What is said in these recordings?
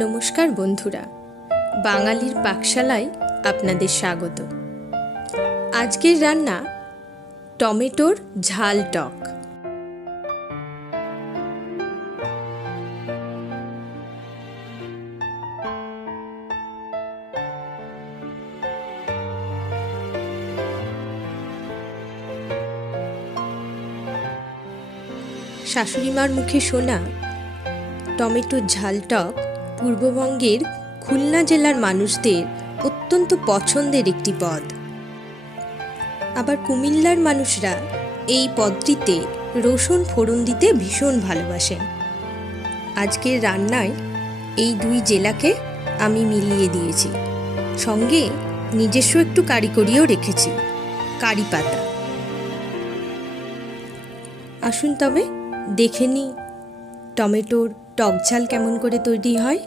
নমস্কার বন্ধুরা, বাঙালির পাকশালায় আপনাদের স্বাগত। আজকের রান্না টমেটোর ঝাল টক। শাশুড়িমার মুখে শোনা টমেটোর ঝাল টক পূর্ববঙ্গের খুলনা জেলার মানুষদের অত্যন্ত পছন্দের একটি পদ। আবার কুমিল্লার মানুষরা এই পদটিতে রসুন ফোড়ন দিতে ভীষণ ভালোবাসেন। আজকের রান্নায় এই দুই জেলাকে আমি মিলিয়ে দিয়েছি, সঙ্গে নিজস্ব একটু কারিগরিও রেখেছি, কারি পাতা। আসুন তবে দেখে নিই টমেটোর টক ঝাল কেমন করে তৈরি হয়।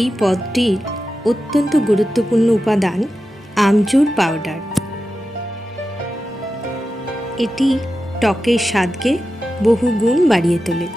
এই পদটির অত্যন্ত গুরুত্বপূর্ণ উপাদান আমচুর পাউডার। এটি টকের স্বাদকে বহুগুণ বাড়িয়ে তোলে।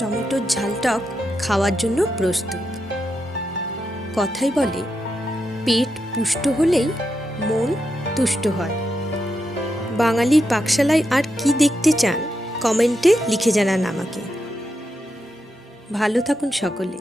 টমেটোর ঝাল টক খাওয়ার জন্য প্রস্তুত। কথাই বলে, পেট পুষ্ট হলেই মন তুষ্ট হয়। বাঙালির পাকশালায় আর কি দেখতে চান কমেন্টে লিখে জানান আমাকে। ভালো থাকুন সকলে।